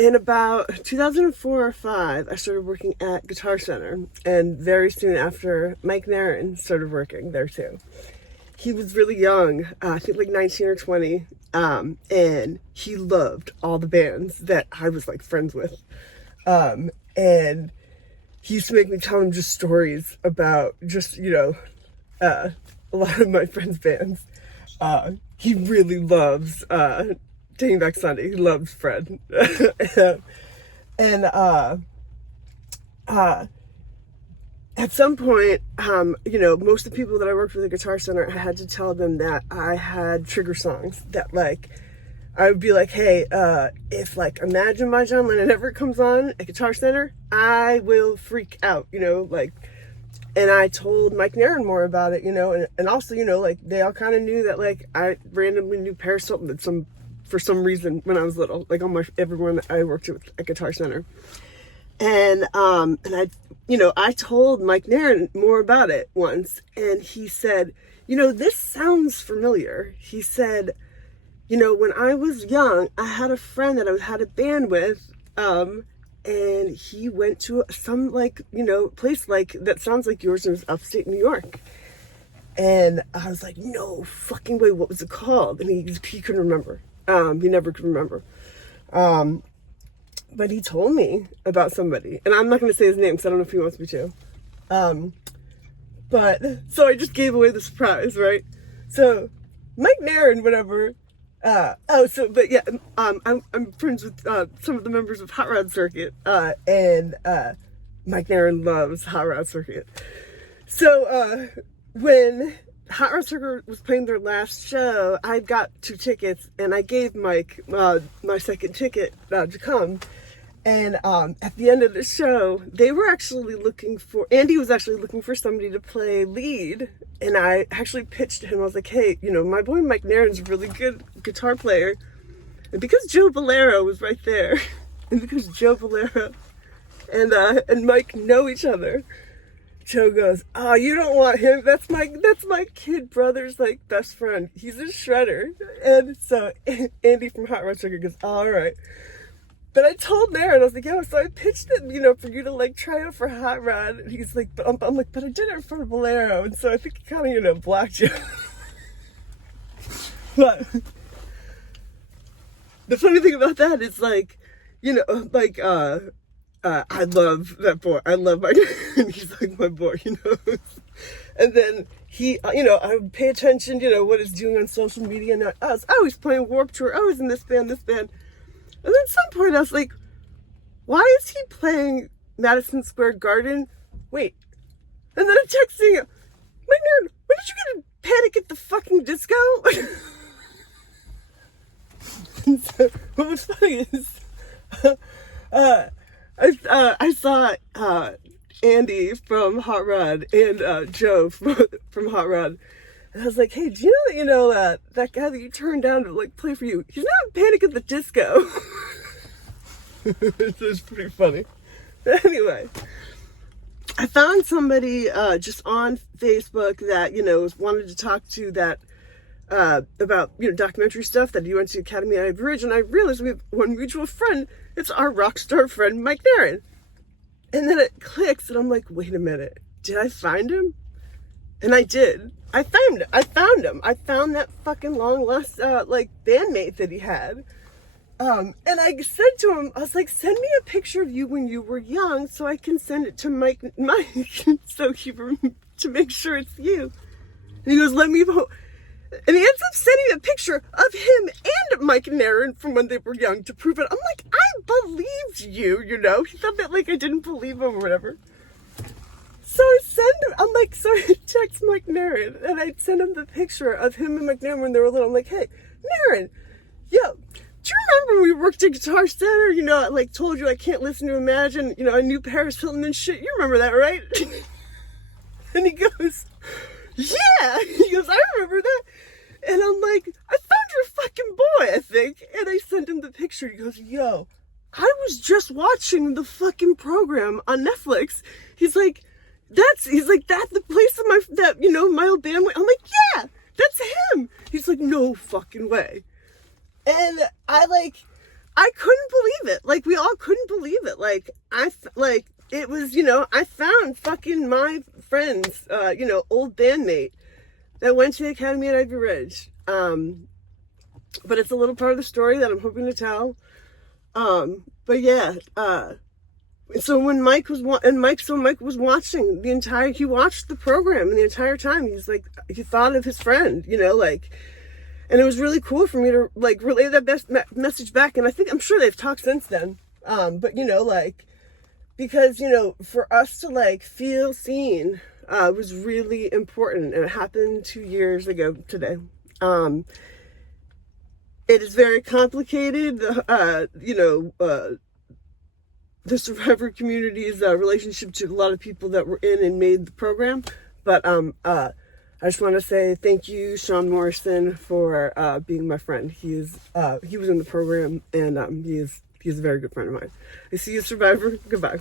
in about 2004 or 5, I started working at Guitar Center, and very soon after, Mike Nairn started working there too. He was really young, I think like 19 or 20, and he loved all the bands that I was like friends with. And he used to make me tell him just stories about just, a lot of my friends' bands. He really loves Taking Back Sunday. He loves Fred. and at some point, most of the people that I worked with at Guitar Center, I had to tell them that I had trigger songs that, like, I would be like, hey, if, like, Imagine by John Lennon ever comes on at Guitar Center, I will freak out, and I told Mike Nairn more about it, and also, like, they all kind of knew that, like, I randomly knew Paris Hilton for some reason when I was little, like, everyone that I worked with at Guitar Center. And I told Mike Nairn more about it once, and he said, this sounds familiar. He said, when I was young, I had a friend that I had a band with, and he went to some, like, place like that sounds like yours, in upstate New York. And I was like, no fucking way, what was it called? And he couldn't remember. He never could remember. But he told me about somebody, and I'm not going to say his name because I don't know if he wants me to. So I just gave away the surprise, right? So Mike Nairn, whatever. I'm friends with some of the members of Hot Rod Circuit, and Mike Nairn loves Hot Rod Circuit. So when Hot Rod Circuit was playing their last show, I got 2 tickets, and I gave Mike my second ticket to come. And at the end of the show, Andy was actually looking for somebody to play lead. And I actually pitched to him. I was like, hey, my boy Mike Nairn's a really good guitar player. And because Joe Bolero was right there, and because Joe Bolero and Mike know each other, Joe goes, oh, you don't want him. That's my kid brother's, like, best friend. He's a shredder. And so Andy from Hot Rod Circuit goes, all right. But I told Nairn, I was like, so I pitched it, for you to, like, try out for Hot Rod. And he's like, I'm like, but I did it for Bolero. And so I think he kind of, blocked you. But the funny thing about that is, like, I love that boy. I love Mike. He's like my boy, And then he, I would pay attention, what he's doing on social media. And I was always playing Warped Tour. I was in this band. And then at some point I was like, why is he playing Madison Square Garden? Wait. And then I'm texting him, Mike Nairn, when did you get a Panic at the fucking Disco? So, what was funny is, I saw Andy from Hot Rod and Joe from Hot Rod. And I was like, hey, do you know that guy that you turned down to, like, play for you, he's not in Panic at the Disco. It's just pretty funny. But anyway, I found somebody just on Facebook that, wanted to talk to that about, documentary stuff, that he went to Academy at Ivy Ridge, and I realized we have one mutual friend. It's our rock star friend, Mike Nairn. And then it clicks, and I'm like, wait a minute, did I find him? And I did. I found him. I found that fucking long lost, bandmate that he had. And I said to him, I was like, send me a picture of you when you were young so I can send it to Mike to make sure it's you. And he goes, let me vote. And he ends up sending a picture of him and Mike Nairn from when they were young to prove it. I'm like, I believed you, He thought that, like, I didn't believe him or whatever. So I text Mike Nairn, and I send him the picture of him and Mike Nairn when they were little. I'm like, hey, Nairn, do you remember we worked at Guitar Center? I, like, told you I can't listen to Imagine. I knew Paris Hilton and shit. You remember that, right? And he goes, yeah. He goes, I remember that. And I'm like, I found your fucking boy, I think. And I sent him the picture. He goes, yo, I was just watching the fucking program on Netflix. He's like, that's the place of my old band. I'm like, yeah, that's him. He's like, no fucking way. And I I couldn't believe it. Like, we all couldn't believe it. Like, it was, I found fucking my friend's, old bandmate that went to the academy at Ivy Ridge. But it's a little part of the story that I'm hoping to tell. But yeah, so when Mike was watching he watched the program, and the entire time he thought of his friend, and it was really cool for me to relay that message back. And I'm sure they've talked since then. But because for us to feel seen was really important, and it happened 2 years ago today. It is very complicated, the survivor community's relationship to a lot of people that were in and made the program. But I just want to say thank you, Sean Morrison, for being my friend. He was in the program, and he is a very good friend of mine. I see you, survivor. Goodbye.